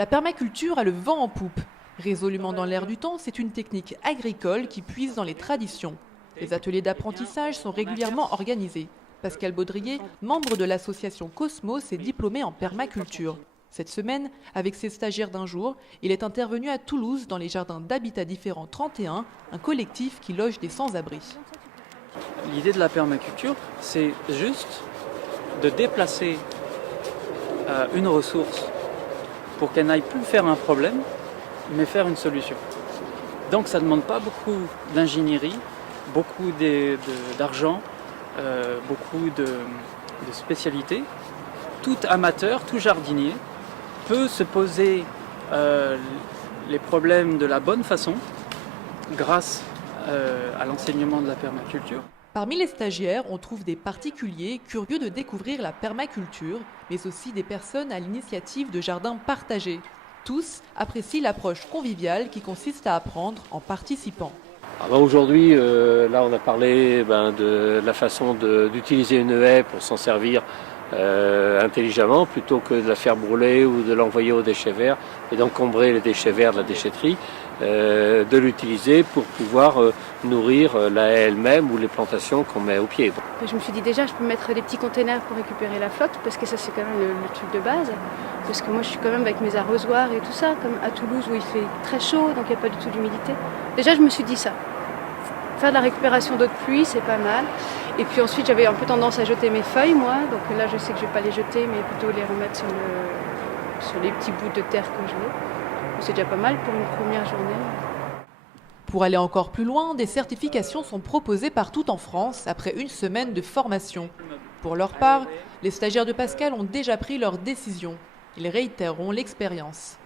La permaculture a le vent en poupe. Résolument dans l'air du temps, c'est une technique agricole qui puise dans les traditions. Les ateliers d'apprentissage sont régulièrement organisés. Pascal Baudrier, membre de l'association Cosmos, est diplômé en permaculture. Cette semaine, avec ses stagiaires d'un jour, il est intervenu à Toulouse dans les jardins d'Habitat Différent 31, un collectif qui loge des sans-abri. L'idée de la permaculture, c'est juste de déplacer une ressource pour qu'elle n'aille plus faire un problème, mais faire une solution. Donc ça ne demande pas beaucoup d'ingénierie, beaucoup d'argent, beaucoup de spécialités. Tout amateur, tout jardinier peut se poser les problèmes de la bonne façon grâce à l'enseignement de la permaculture. Parmi les stagiaires, on trouve des particuliers curieux de découvrir la permaculture, mais aussi des personnes à l'initiative de jardins partagés. Tous apprécient l'approche conviviale qui consiste à apprendre en participant. Aujourd'hui, là on a parlé de la façon d'utiliser une haie pour s'en servir intelligemment plutôt que de la faire brûler ou de l'envoyer aux déchets verts et d'encombrer les déchets verts de la déchetterie, de l'utiliser pour pouvoir nourrir la haie elle-même ou les plantations qu'on met au pied. Je me suis dit déjà je peux mettre des petits containers pour récupérer la flotte parce que ça c'est quand même le truc de base, parce que moi je suis quand même avec mes arrosoirs et tout ça, comme à Toulouse où il fait très chaud donc il n'y a pas du tout d'humidité. Déjà je me suis dit ça. Faire de la récupération d'eau de pluie, c'est pas mal. Et puis ensuite, j'avais un peu tendance à jeter mes feuilles, moi. Donc là, je sais que je vais pas les jeter, mais plutôt les remettre sur les petits bouts de terre que j'ai. C'est déjà pas mal pour une première journée. Pour aller encore plus loin, des certifications sont proposées partout en France après une semaine de formation. Pour leur part, les stagiaires de Pascal ont déjà pris leur décision. Ils réitéreront l'expérience.